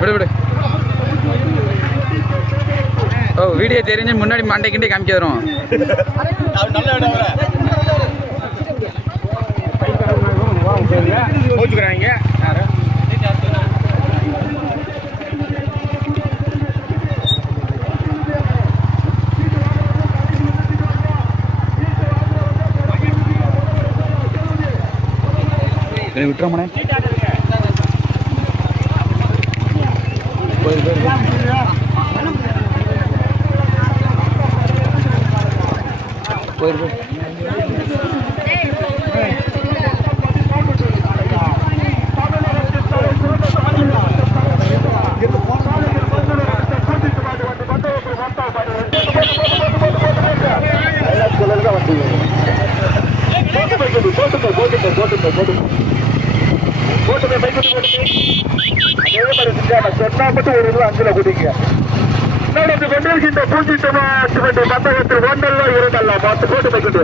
விடு விடு. ஓ வீடியோ தெரிஞ்சு முன்னாடி மண்டைக்கிண்டே காமிக்க வரும். போச்சுக்கிறாங்க விட்டுறோம்ண்ணே. போயிரு சொன்னாப்பட்டு ஒரு ரூபா அஞ்சுல குடிங்க. நடந்து கொண்டிருக்கின்ற பூஜ்ஜியமா பந்தகத்தில் ஒன்றல்ல இரண்டெல்லாம் பார்த்து போட்டு வைக்கிட்டு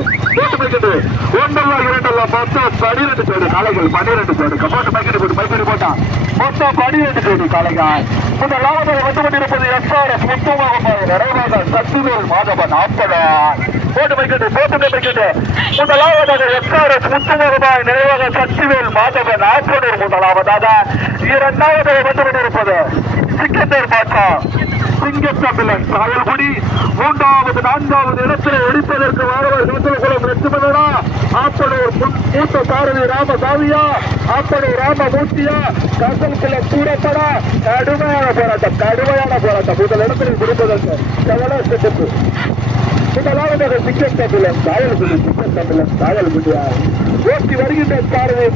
ஒன்றல்ல இரண்டெல்லாம் பார்த்து 12 கோடி காலைகள் 12 கோடி போட்டு பைக்கிட்டு போட்டு பைக்கிட்டு போட்டான் மொத்தம் 12 கோடி காலைகள். இந்த லாபத்தை வந்து கொண்டிருப்பது எஸ்ஆர்எஸ் முத்துமாக நிறைவாக சக்திவேல் மாதவன் ஆப்பதான் போட்டு வைக்கிட்டு முதலாவதாக எஸ்ஆர்எஸ் முத்துமாக நிறைவாக சக்திவேல் மாதவன் ஆப்பனூர் முதலாவதாக. இரண்டாவதாக வந்து கொண்டிருப்பது சிக்கந்தர் பாட்டா சிங்கத்தமிழன் சாயல்குடி. மூன்றாவது நான்காவது இடத்தில் ஒடிப்பதற்கு வாரவர் குளம் லட்சுமணனா ஆப்பனூர் மூத்த சாரதி ராமசாமியா ஆப்பனூர் ராமமூர்த்தியா கசல்குல சூரப்படா. கடுமையான போராட்டம் முதல் இடத்தில் கொடுப்பதற்கு கவனத்துக்கு முதலாவதாக சிங்கத்தமிழன் சாயல்குடியா ஓட்டி வருகின்ற சாரதி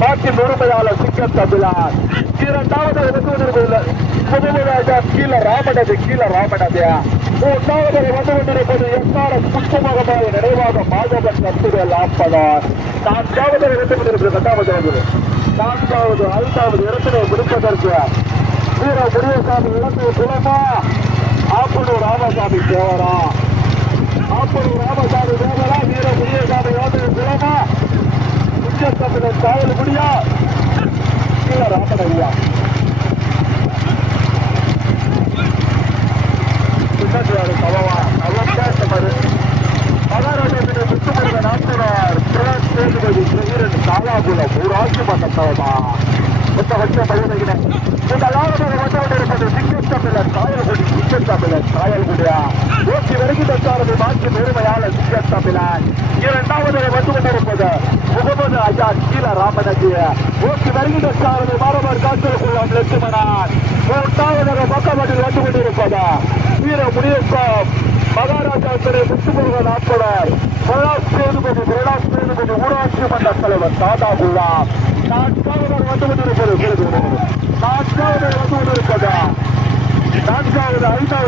பாட்டின் உரிமையாளர் சிங்கத்தமிழன். இரண்டாவது முதலாக கீழ ராமநாதியா. மூன்றாவது வந்து கொண்டிருப்பது எஸ்ஆர்எஸ் புஷ்பமகமாய நிறைவாக மாதவன் கட்டுதல் ஆப்பதான். நான்காவது வந்து கொண்டிருப்பது நான்காவது 5வது இடத்திலே முடிப்பதற்கு வீர முருகசாமி இழந்து குலமா ஆப்பனூர் ராமசாமி தேவரா வீர முருகசாமி இழந்து குலமா சிங்கத்தமிழன் சாயல் முடியா கீழ ராமநாதியா. ஊராட்சி மன்றமா சாயல்குடியா ஓட்டி வருகின்ற சாரதி மாற்றின் உரிமையாளர் சிங்கத்தமிழன். இரண்டாவது வந்து கொண்டிருப்பது முகமது ஆஜாத் கீழ ராமநாதியா ஓட்டி வருகின்ற சாரதி மாணவர் காற்றல் லட்சுமணன். மூன்றாவது பக்கமட்டில் வந்து கொண்டிருப்பது வீர முனியப்பம் மகாராஜா திரு முத்துமுருகன் ஆப்பனர் ஊராட்சி மன்ற தலைவர் தாதா குலாம். நான்காவது வந்து கொண்டிருப்பது 5வது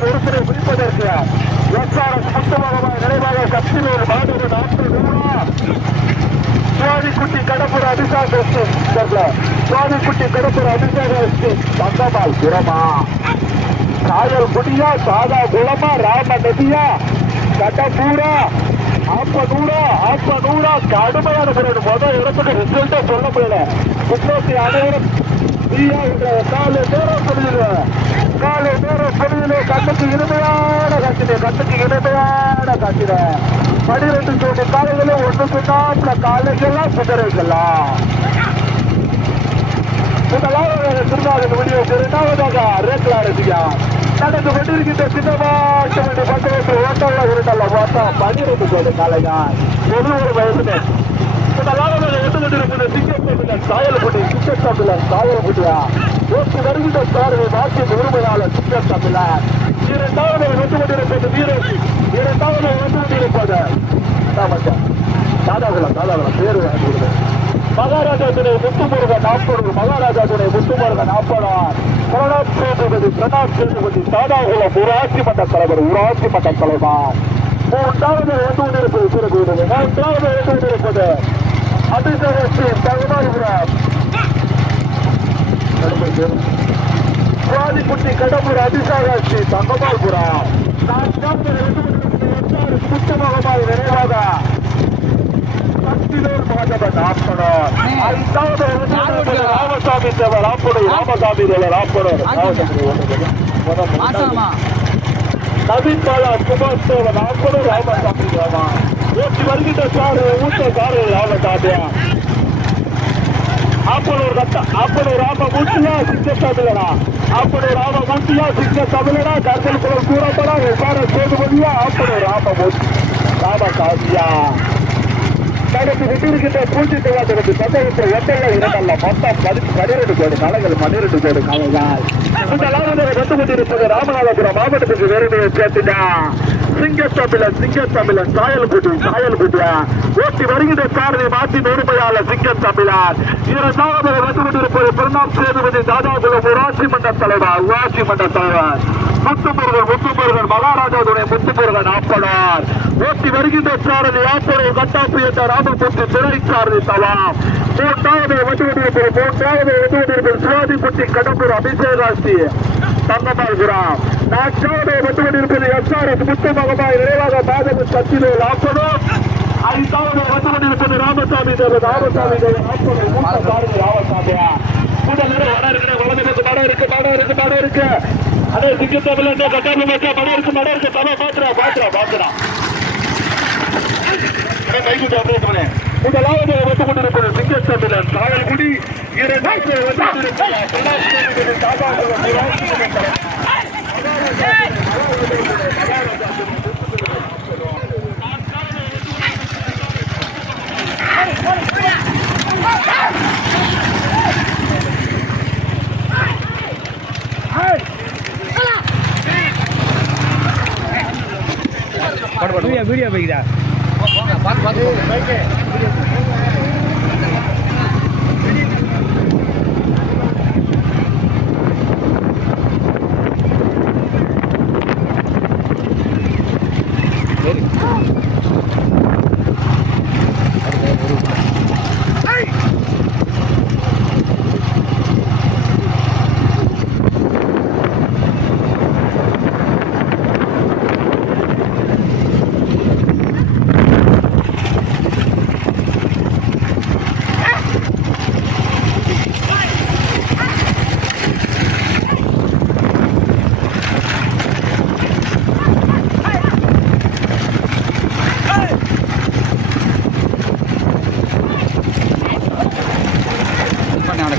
உறுப்பினை பிடிப்பதற்கு எஸ்ஆர்எஸ் முத்துமகமாய் நிறைவாக சக்திவேல் மாதவன் ஆப்பனூரா சுவாமிக்குட்டி கடப்புற அபிஷேக தங்கமால் புறமா சாயல்குடியா சாதா குளமா ராமநதியா கடம்பூரா ஆப்பனூரா கடுமையான முறையில் முதல் இடத்துக்கு ரிசல்ட்டே சொல்ல முடியல. முன்னோக்கி அனைவரும் காலை நேரம் சொல்லுது கண்ணுக்கு இனிமையான காட்டின 12 கோடி காலைகளும் ஒன்று சொன்னா காலைக்கெல்லாம் குதிரைகள்லாம். முதலாவது திருநாள் முடிவு. இரண்டாவதாக ரேக்லா ரசிகா நடந்து கொண்டிருக்கின்ற சின்னமாட்ட ஓட்டல்ல உருட்டல்ல பார்த்தா 12 கோடி காலைகள் ஒரு வயசுல. முதலாவது வந்து கொண்டிருக்கிற சிங்கத்தமிழன் சாயல்குடியா ஓட்டு வருகின்ற சாரதி மாற்றின் உரிமையாளர் சிங்கத்தமிழன். இரண்டாவது வந்து கொண்டிருப்பது இரண்டாவது வந்து கொண்டிருப்பது தாதாகுளம் பேரு வாங்கிடுது மகாராஜா துணை முத்துமுருகன் ஆப்பனார் பிரணாப் சேதுபதி தாதாகுளம் ஊராட்சி மன்ற தலைவர் மூன்றாவது வந்து கொண்டிருப்பது சிறப்பு. மூன்றாவது வந்து கொண்டிருப்பது அபிஷேகஸ்ரீ தகுமாரிபுரம் சுவாதிக்குட்டி கடம்பூர் அபிஷேகஸ்ரீ தங்கமால்புரம். நான்காவது வந்து கொண்டிருப்பது முத்துமுகமாய் நிறைவாக சக்திவேல் மாதவன் ஆப்பனர். ஐந்தாவது ராமசாமி தேவர் ஆப்பனர். ராமசாமி தேவர் ஆப்பனர். நவீன் பாலா குமார் தேவர் ஆப்பனர். ராமசாமி தேவா ஓட்டி வருகின்ற சாரு ஊட்ட சாரு ராமசாமியா ஆப்பனூர் ராம முட்டியா சிங்க தமிழனா. ஆப்பனூர் ராம முட்டியா சிங்க தமிழனா. கர்த்தல் குளம் கூறப்படா எவ்வாறு சேதுபதியா. ஆப்பனூர் ராம முட்டி ராமசாமியா தனக்கு விட்டிருக்கின்ற பூஜ்ஜியத்தை தனக்கு பந்தயத்தை ஒன்றல்ல இரண்டல்ல மொத்தம் 12 கோடி காலங்கள் 12 கோடி காலங்கள். முதலாவது வந்து கொண்டிருப்பது ராமநாதபுரம் மாவட்டத்துக்கு வேறுடைய சேர்த்துட்டா சிங்கத்தமிழன் சாயல்குட்டியா ஓட்டி வருகின்ற சாரதி மாற்றி நேர்மையாளர் சிங்கத்தமிழன். இரண்டாவது வந்து கொண்டிருப்பது பிரணாம் சேதுபதி தாதாகுளம் ஊராட்சி மன்ற தலைவர் முத்துமுருகன் மகாராஜா துணை முத்துமுருகன் ஆப்பனார். ஓட்டி வருகின்ற சாரதி ஆப்பனூர் கட்டாப்பு என்ற ராமபுத்தி துறை சாரதி தவாம். மூன்றாவது வந்து கொண்டிருப்பது சிவாதிபுத்தி கடம்பூர் அபிஷேகாஸ்தி தங்கமாள்புரம். நான்காவது வந்து கொண்டிருப்பது எஸ்ஆர்எஸ் முத்துமகமாய் நிறைவாக மாதவ சத்திவேல் ஆப்பனூர். ஐந்தாவது வந்து கொண்டிருப்பது ராமசாமி தேவன் ஆப்பனூர் மூத்த சாரதி ராமசாமியா. முதல் வளர்ந்து மடம் இருக்கு அதே சிங்கத்தமிழ் கட்டாபி மச்சா மடம் இருக்கு தவா பாத்துறா முதலாவது வந்து கொண்டிருப்பது சிங்கத்தமிழன் சாயல்குடி. இரண்டாவது வந்து கொண்டிருப்பது வீடியோ போய்க்குதா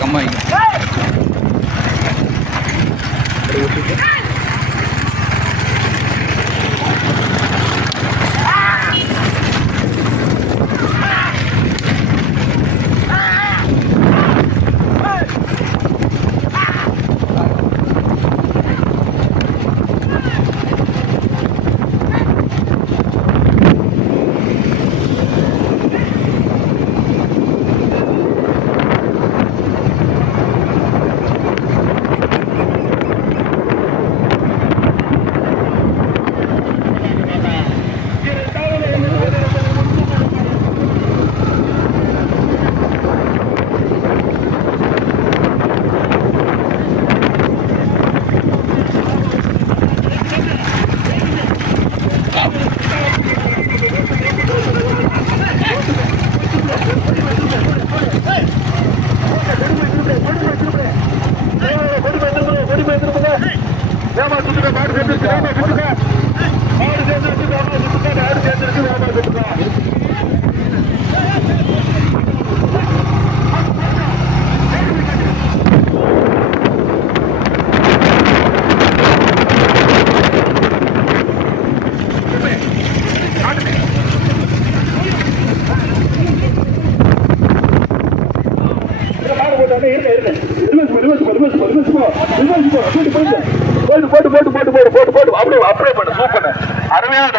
கம்மாய் அருமையான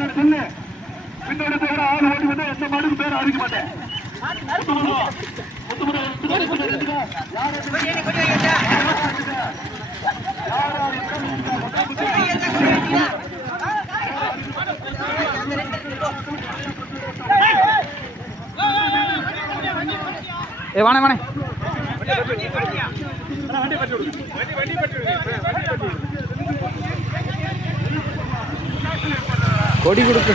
சொல்லு பின்னோட ஆள் ஓடி வந்து எந்த மாடுக்கு பேர் அடிக்க மாட்டேன். ஏ வாணே வாணே கொடி கொடுக்கு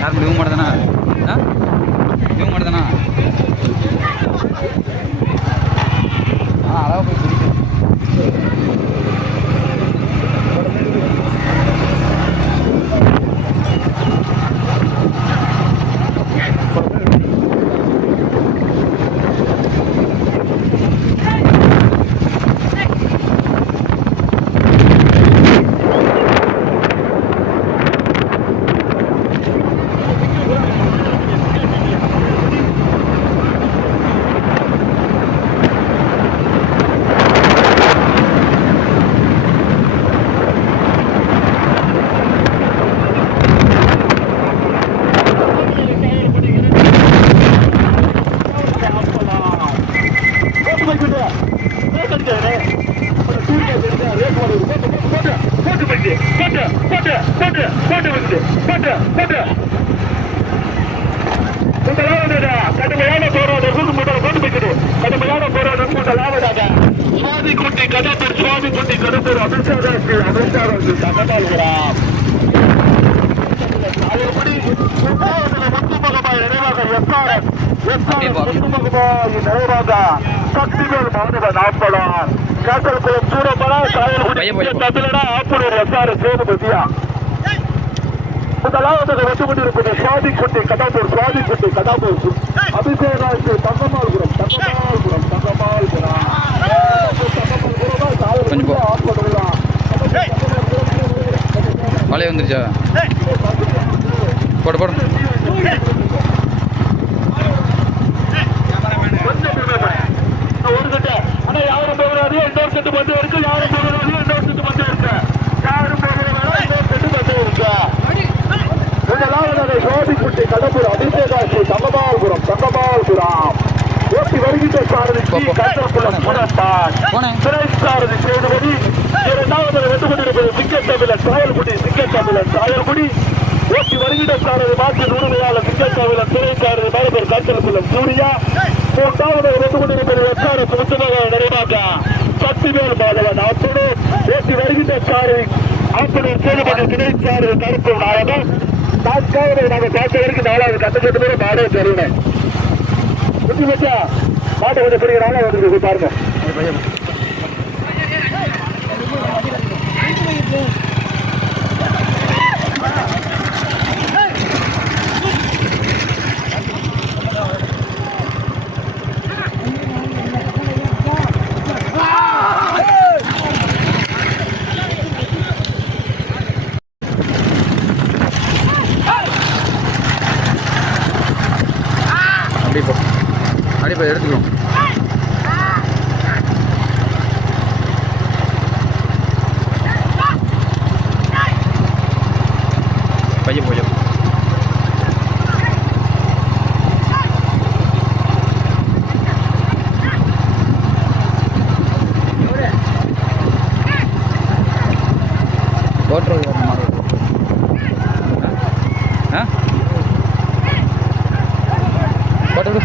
ಯಾರು ನೀವು ಮಾಡ್ದನ ನೀವು ಮಾಡ್ದನ ಹಾಂ ಅಳಗ போய் குடிக்க கடுமையான போராட்டம் முதல் கொண்டு போய்க்குது. கடுமையான போராட்டம் முதலாவதாக சுவாமிக்குட்டி கடம்பூர் சுவாமிக்குட்டி கடம்பூர் அபிஷேகத்தில் தகவல்கிறார். அதன்படி முத்துமகமாய் நினைவாக நிறைவாக சக்திவேல் மாணவ நாப்பலாம் கேட்டல் குளம் சூரப்படா காயல்குடி தமிழனா ஆப்பூர் எஸ்ஆர் சேதுபதியா. முதலாவதாக வந்து கொண்டிருப்பது சுவாமிக்குட்டி கடம்பூர் சுவாமிக்குட்டி கடம்பூர் அபிஷேகத்தில் தங்கமால்புரம் தங்கமால்புரம் தங்கமால்புரம் மழை வந்துருச்சா போடு போடு ஒரு கட்ட ஆனா யாரும் போகிறாரு இன்னொரு கட்டு வந்து இருக்கு யாரும் போகிறாரு இன்னொரு கட்டு வந்து இருக்கு யாரும் போகிறாரு இன்னொரு கட்டு வந்து இருக்கு. முதலாவதாக சுவாமிக்குட்டி கடம்பூர் அபிஷேகாட்சி தங்கமால்புரம் தங்கமால்புரம் ஓட்டி வருகின்ற சாரதி கட்டக்குளம் குணத்தான் சிறை சாரதி சேதுபதி. இரண்டாவது வந்து கொண்டிருப்பது சிங்கத்தமிழன் சாயல்குடி சிங்கத்தமிழன் சாயல்குடி ஓட்டி வருகின்ற சாரதி மாற்றின் உரிமையாளர் சிங்கத்தமிழன் சிறை சாரதி மரபர் கட்டக்குளம் சூரியா. மூன்றாவது வந்து கொண்டிருப்பது எஸ்ஆர் முத்துமக நிறைவாக சக்திவேல் மாதவன் அப்போடு ஓட்டி வருகின்ற சாரதி ஆப்பனூர் சேதுபதி சிறை சாரதி கருப்பு நாயகன். நான்காவது நாங்கள் பார்த்தவருக்கு நாலாவது கட்டப்பட்டு பேர் மாடே தருணேன் புத்தி வச்சா மாட்டை கொஞ்சம் பெரிய நாளாக வந்து பாருங்க. அப்படி எடுத்துக்கிறோம். பையன் போய் ஓட்டுறது ஆ போட்டு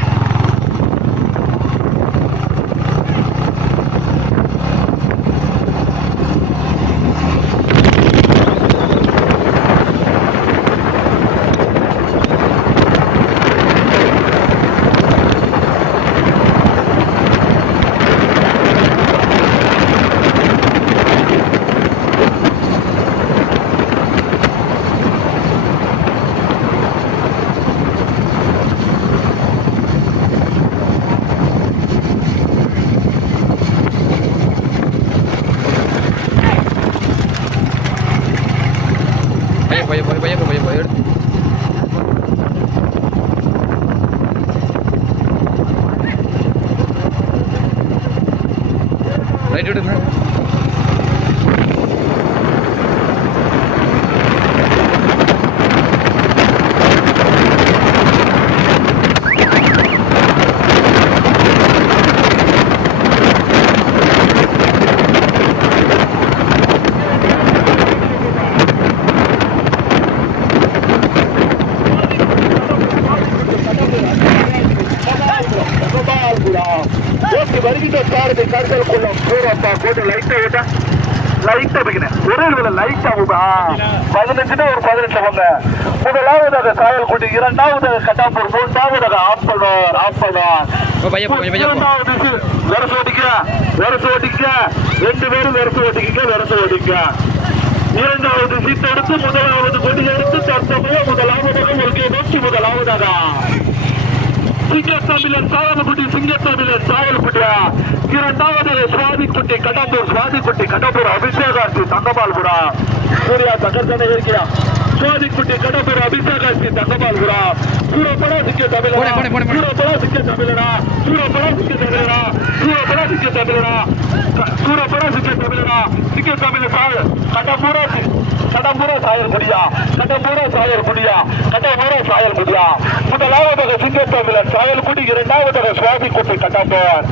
பையன் எடுத்து ரைட் விடுங்க. ஓட்டி வருகின்ற சாரதி கருத்தல் கொள்ளும் பூரப்பா போட்டு லைட்டா விட்டா லைட்டா வைக்கிறேன் ஒரே லைட்டா 15 ஒரு 18 போங்க. முதலாவதாக காயல்குடி, இரண்டாவதாக கட்டாப்பூர், மூன்றாவதாக ஆப்பனூர். வரசு ஓட்டிக்க 2 பேரும் வரசு ஓட்டிக்க. இரண்டாவது சீட் எடுத்து முதலாவது கொடி எடுத்து தற்போது முதலாவதாக உங்களுக்கு நோக்கி முதலாவதாக சிங்கத்தமிழர் சாயல்குட்டியா. இரண்டாவது சுவாதிக்குட்டி கடம்பூர் அபிஷேகாட்சி தங்கபால்புரா. சூர்யா தங்கத்தனை இருக்கிறா. சுவாதிக்குட்டி கடம்பூர் அபிஷேகாட்சி தங்கபால்புரா. சூரப்படா சிக்க தமிழரா. கடம்பூரா சாயல்குடியா. முதலாவதாக சிங்கத்தமிழர் சாயல்குடி, இரண்டாவதாக சுவாதிக்குட்டி கடம்பூர்.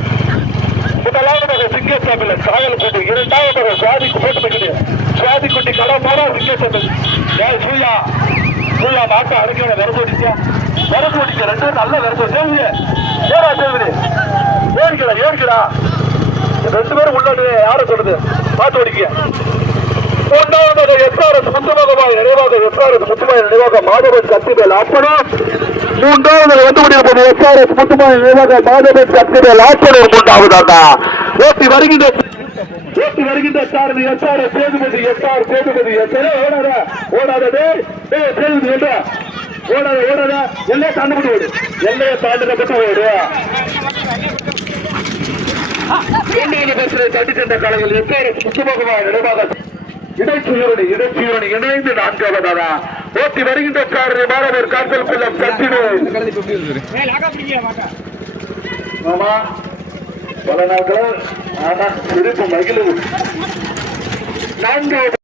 முதலாவதாக சிங்கத்தமிழர் சாயல்குடி, இரண்டாவதாக சுவாதிக்குட்டி கடம்பூரா சிங்கத்தமிழ். சூயா நாட்டை அரைக்கிற வரசு ஓடிக்க 2 நல்ல வரசு சேவியே. ஏறா சேவிடு ஏறிக்கடா 2 பேரும் உள்ளது. யார சொல்லுது பார்த்து ஓடிக்க. மூன்றாவதாக எஸ்ஆர்எஸ் முத்துமாய் நினைவாக மாதவன் கத்திவேல் ஆப்பனூர். மூன்றாவது வந்து முடியிருப்பது எஸ்ஆர்எஸ் முத்துமாய் நினைவாக மாதவன் கத்திவேல் ஆப்பனூர். மூன்றாவதாக ஓட்டி வருகின்ற சாரதி எஸ்ஆர்எஸ் சேதுபதி. ஓடாதே சேதுபதி என்ற ஓடாத எல்லையை தாண்டு ஓடு. எல்லையை தாண்டுறப்பட்டு ஓடு. தட்டி சென்ற காலங்கள் எஸ்ஆர்எஸ் முத்துமாய் நினைவாக இடைச்சூரணி இணைந்து 4வதாக ஓட்டி வருகின்ற சாரதி மாணவர் காசல் குளம் சத்திவேல். ஆமா பல நாட்கள் ஆனா சிரிப்பு மகிழ்வு 4